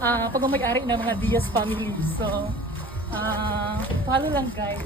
uh, pagmamay-ari ng mga Diaz family. So, uh, follow lang guys.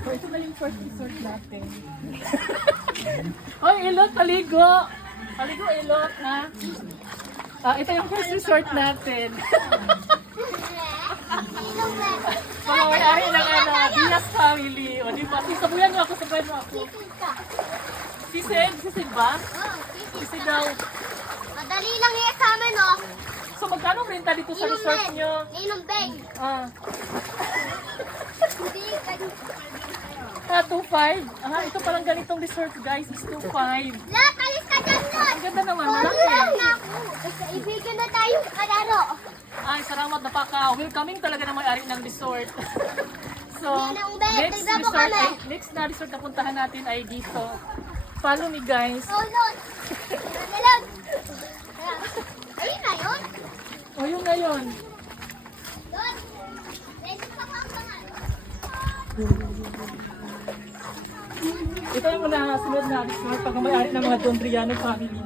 So, ito na yung first resort natin. Oy, ilot, paligo! Paligo, ilot, ha? Uh, ito yung first resort natin. Mga wala rin ng ano, Diaz family. O di diba? si si si ba? Si Sabuyan ako, oh, sabuyan mo ako. Si Sid, si Sid ba? Si Sid daw. Madali lang eh sa amin, no? So magkano renta dito ninum sa resort nyo? Inom bang. ah. Ah, 2-5. Ah, ito palang ganitong resort, guys. It's 2-5. Lakalis La, ka dyan, Lord! Ah, ang ganda naman, oh, malaki. Ibigyan eh. na, oh, okay. na tayo sa kalaro. Ay, salamat. Napaka-welcoming talaga ng may-ari ng resort. so, bayad, next resort, ay, eh, next na resort na puntahan natin ay dito. Follow me, guys. Oh, yun. Ayun na yun. Oh, yun na yun. Ito yung muna sunod na resort pag may-ari ng mga Don Briano family.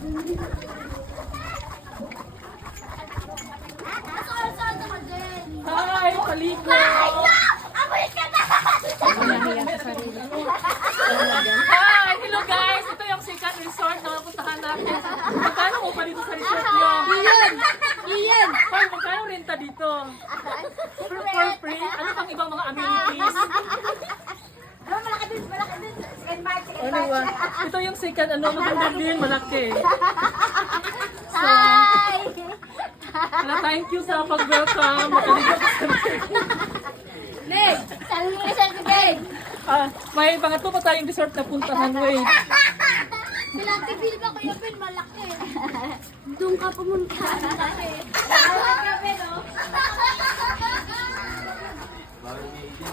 Thank you. maliko. No! Amoy ka na! Nangyayang hello guys! Ito yung Sikat Resort na kapuntahan natin. Magkano mo dito sa Iyan! Uh -huh. Iyan! Pag magkano renta dito? Uh -huh. For, for free? Uh -huh. Ano pang ibang mga amenities? Malaki din, malaki din. Ito yung second, ano, uh -huh. maganda din, malaki. Uh -huh. so, na thank you sa pag-welcome. Meg! Saan mo uh, siya si May mga pa tayong resort na puntahan, Meg. Malaki, Bill, ba kayo, pin? Malaki. Doon ka pumunta. Malaki.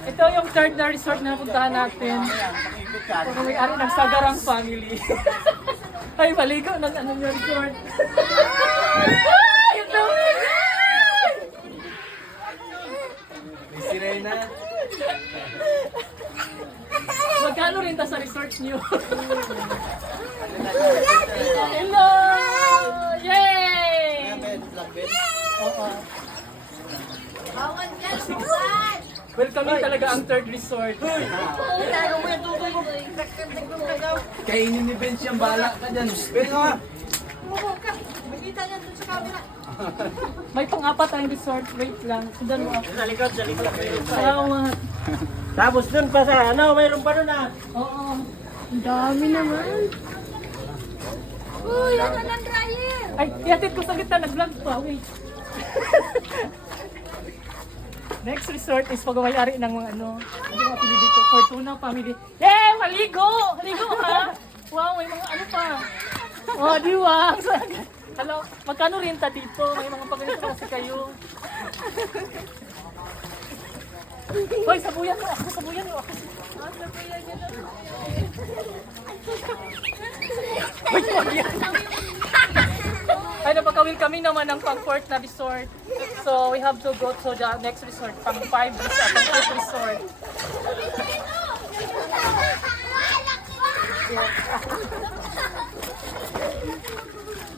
Ito yung third na resort na napuntahan natin. Kung may ari ng Sagarang family. Ay, maligo ng ano yung resort. Irena. Magkano rin ta sa resort niyo? Hello! Hello! Yay! Yeah, black Yay! Welcome in talaga ang third resort. Uy! Kainin ni Benji ang balak ka dyan. Pwede nga! Si may pang-apat ang resort rate lang. Sudan mo. Sa likod, sa likod. Salamat. Tapos dun pa sa ano, mayroon pa rin ah. Oo. Ang dami naman. Uy, ano ng dryer? Ay, yatid ko sa gitna, nag-vlog pa. Wait. Next resort is pag-away-ari ng mga ano. Kuya, ano ba? Dito, Fortuna family. Yay! Yeah, maligo! Maligo ha! wow, may mga ano pa. oh, di ba? Ang sagat. Hello, magkano renta dito? May mga pagkakasama kasi kayo. Hoy, oh, sabuyan mo. Ako ah, sabuyan mo. Ako ah. ah, sabuyan mo. Hoy, sabuyan mo. Ay, napakawin kami naman ng pang fourth na resort. So, we have to go to the next resort. Pang five resort. Pang fifth resort. Yeah.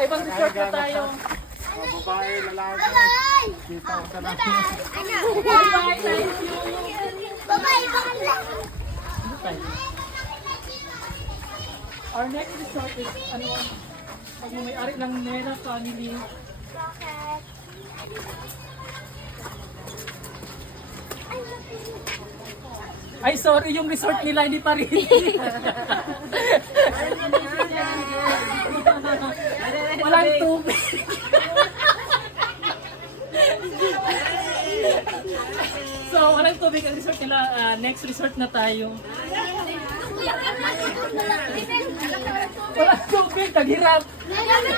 ibang resort na tayo. Ano, Bye-bye, oh, lalaki. Our next resort is maybe, ano? Pag oh, may ari ng Nena family. Bakit? Ay, sorry, yung resort nila hindi uh, pa rin. one two so walang tubig ang resort nila uh, next resort na tayo walang tubig naghirap wala na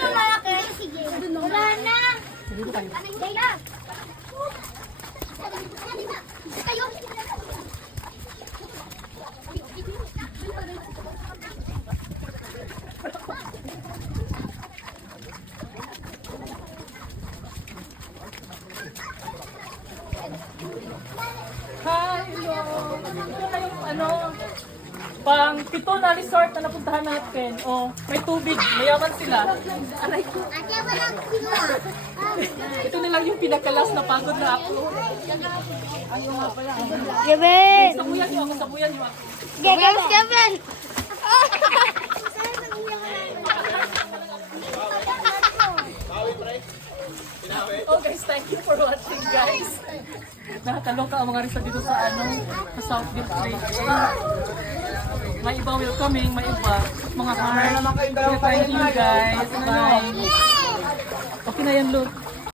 wala na wala na pang pito na resort na napuntahan natin, o oh, may tubig, mayaman sila. Ito na lang yung pinakalas na pagod na ako. Ayaw nga pala. Gawin! Sabuyan niyo ako, sabuyan niyo ako. Gawin! Gawin! oh guys, thank you for watching guys. ka ang mga risa dito sa ano, sa South Beach Lake. May iba welcoming, may iba. Mga hearts. Thank you guys. Bye. Okay na yan, look.